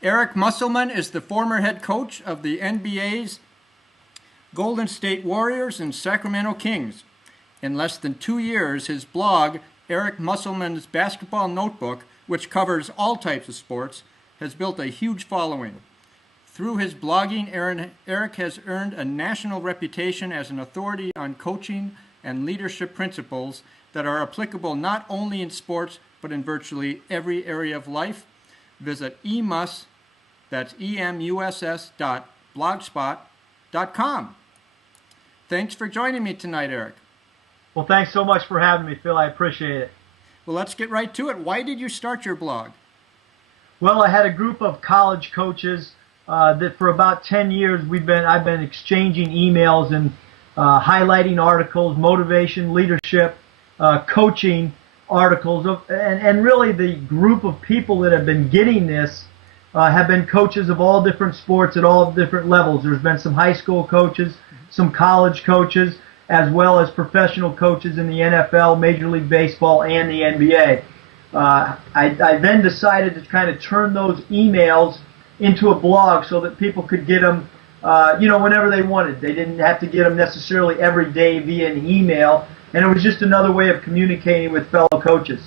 Eric Musselman is the former head coach of the NBA's Golden State Warriors and Sacramento Kings. In less than 2 years, his blog, Eric Musselman's Basketball Notebook, which covers all types of sports, has built a huge following. Through his blogging, Eric has earned a national reputation as an authority on coaching and leadership principles that are applicable not only in sports, but in virtually every area of life. Visit emuss, that's emuss.blogspot.com. Thanks for joining me tonight, Eric. Well, thanks so much for having me, Phil. I appreciate it. Well, let's get right to it. Why did you start your blog? Well, I had a group of college coaches that for about 10 years I've been exchanging emails and highlighting articles, motivation, leadership, coaching articles, and really the group of people that have been getting this have been coaches of all different sports at all different levels. There's been some high school coaches, some college coaches, as well as professional coaches in the NFL, Major League Baseball, and the NBA. I then decided to kind of turn those emails into a blog so that people could get them whenever they wanted. They didn't have to get them necessarily every day via an email, and it was just another way of communicating with fellow coaches.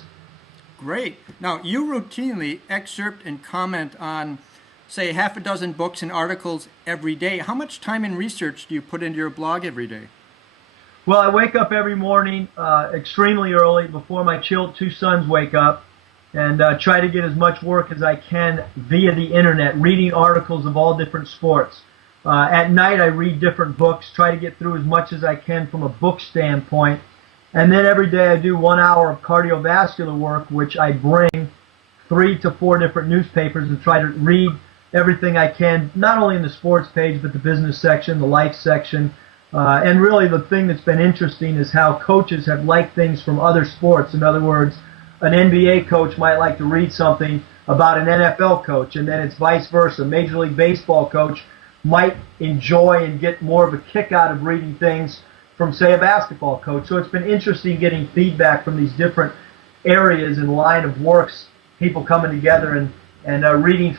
Great. Now, you routinely excerpt and comment on, say, half a dozen books and articles every day. How much time and research do you put into your blog every day? Well, I wake up every morning extremely early before my two sons wake up, and try to get as much work as I can via the internet, reading articles of all different sports. At night, I read different books, try to get through as much as I can from a book standpoint. And then every day I do 1 hour of cardiovascular work, which I bring 3 to 4 different newspapers and try to read everything I can, not only in the sports page, but the business section, the life section. And really the thing that's been interesting is how coaches have liked things from other sports. In other words, an NBA coach might like to read something about an NFL coach, and then it's vice versa. Major League Baseball coach might enjoy and get more of a kick out of reading things from, say, a basketball coach. So it's been interesting getting feedback from these different areas and line of works, people coming together and reading,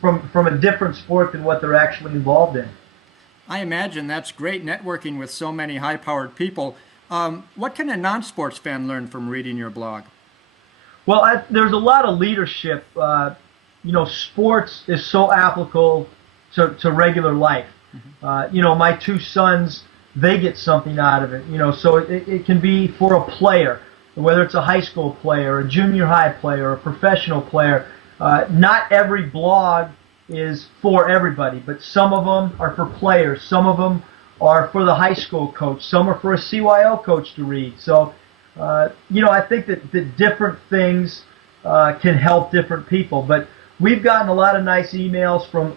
from a different sport than what they're actually involved in. I imagine that's great, networking with so many high-powered people. What can a non-sports fan learn from reading your blog? Well, there's a lot of leadership. Sports is so applicable to regular life. My 2 sons, they get something out of it. So it can be for a player, whether it's a high school player, a junior high player, a professional player. Not every blog is for everybody, but some of them are for players. Some of them are for the high school coach. Some are for a CYO coach to read. So, I think that different things can help different people. But we've gotten a lot of nice emails from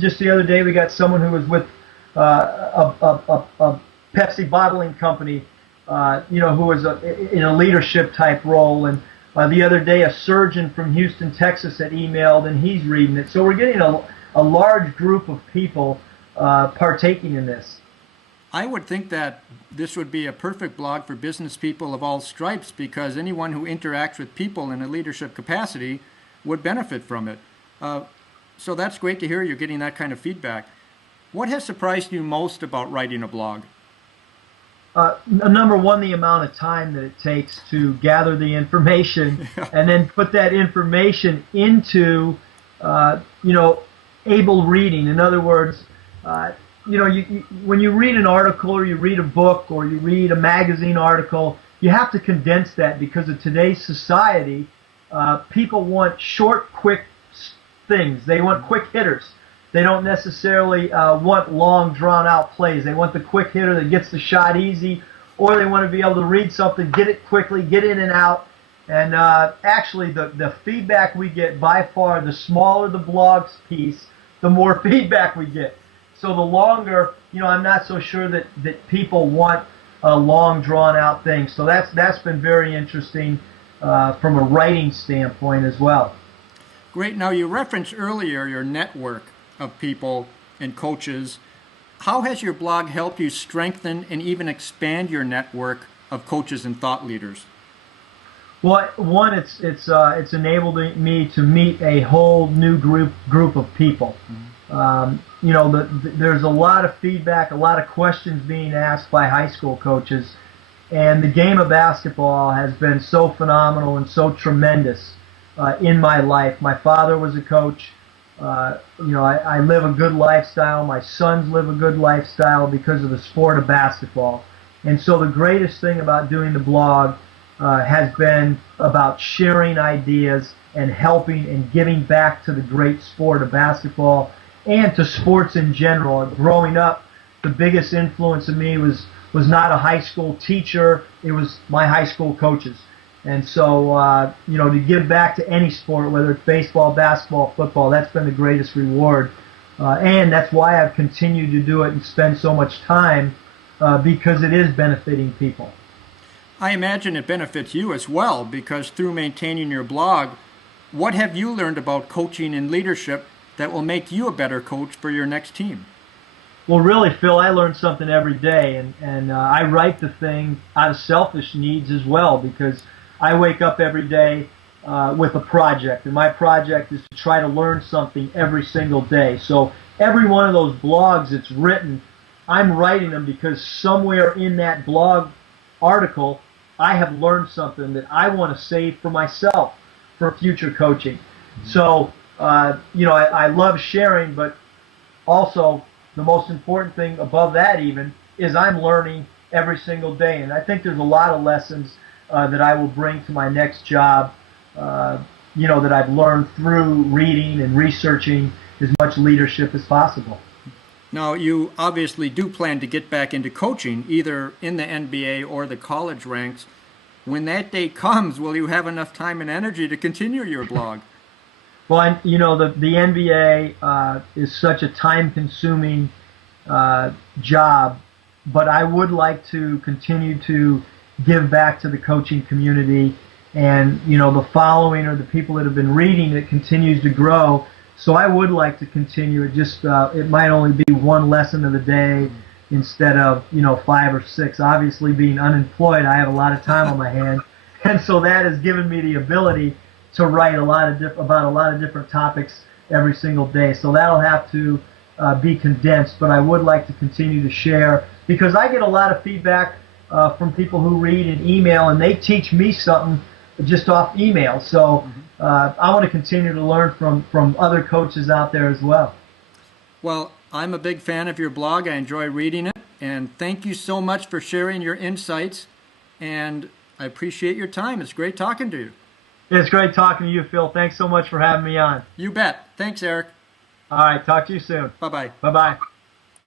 just the other day we got someone who was with a Pepsi bottling company, who was in a leadership type role, and the other day a surgeon from Houston, Texas had emailed, and he's reading it. So we're getting a large group of people partaking in this. I would think that this would be a perfect blog for business people of all stripes, because anyone who interacts with people in a leadership capacity would benefit from it. So that's great to hear you're getting that kind of feedback. What has surprised you most about writing a blog? Number one, the amount of time that it takes to gather the information and then put that information into, able reading. In other words, when you read an article or you read a book or you read a magazine article, you have to condense that because of today's society. People want short, quick things. They want quick hitters. They don't necessarily want long, drawn-out plays. They want the quick hitter that gets the shot easy, or they want to be able to read something, get it quickly, get in and out. And actually, the feedback we get, by far, the smaller the blog piece, the more feedback we get. So the longer, I'm not so sure that people want a long, drawn-out thing. So that's been very interesting from a writing standpoint as well. Great. Now, you referenced earlier your network of people and coaches. How has your blog helped you strengthen and even expand your network of coaches and thought leaders? Well, one, it's enabled me to meet a whole new group of people. You know, there's a lot of feedback, a lot of questions being asked by high school coaches, and the game of basketball has been so phenomenal and so tremendous in my life. My father was a coach. You know, I live a good lifestyle. My sons live a good lifestyle because of the sport of basketball. And so the greatest thing about doing the blog has been about sharing ideas and helping and giving back to the great sport of basketball and to sports in general. Growing up, the biggest influence of me was not a high school teacher. It was my high school coaches. And so, you know, to give back to any sport, whether it's baseball, basketball, football, that's been the greatest reward. And that's why I've continued to do it and spend so much time, because it is benefiting people. I imagine it benefits you as well, because through maintaining your blog, what have you learned about coaching and leadership that will make you a better coach for your next team? Well, really, Phil, I learn something every day, and I write the thing out of selfish needs as well, because I wake up every day with a project, and my project is to try to learn something every single day. So every one of those blogs that's written, I'm writing them because somewhere in that blog article, I have learned something that I want to save for myself for future coaching. So, you know, I love sharing, but also the most important thing above that even is I'm learning every single day. And I think there's a lot of lessons that I will bring to my next job, you know, that I've learned through reading and researching as much leadership as possible. Now, you obviously do plan to get back into coaching, either in the NBA or the college ranks. When that day comes, will you have enough time and energy to continue your blog? Well, you know, the NBA is such a time-consuming job, but I would like to continue to give back to the coaching community, and, you know, the following or the people that have been reading it continues to grow. So I would like to continue. It just it might only be one lesson of the day instead of, you know, 5 or 6. Obviously, being unemployed, I have a lot of time on my hands, and so that has given me the ability to write about a lot of different topics every single day. So that'll have to be condensed, but I would like to continue to share, because I get a lot of feedback from people who read and email, and they teach me something just off email. So I want to continue to learn from other coaches out there as well. Well, I'm a big fan of your blog. I enjoy reading it, and thank you so much for sharing your insights, and I appreciate your time. It's great talking to you. It's great talking to you, Phil. Thanks so much for having me on. You bet. Thanks, Eric. All right, talk to you soon. Bye-bye. Bye-bye.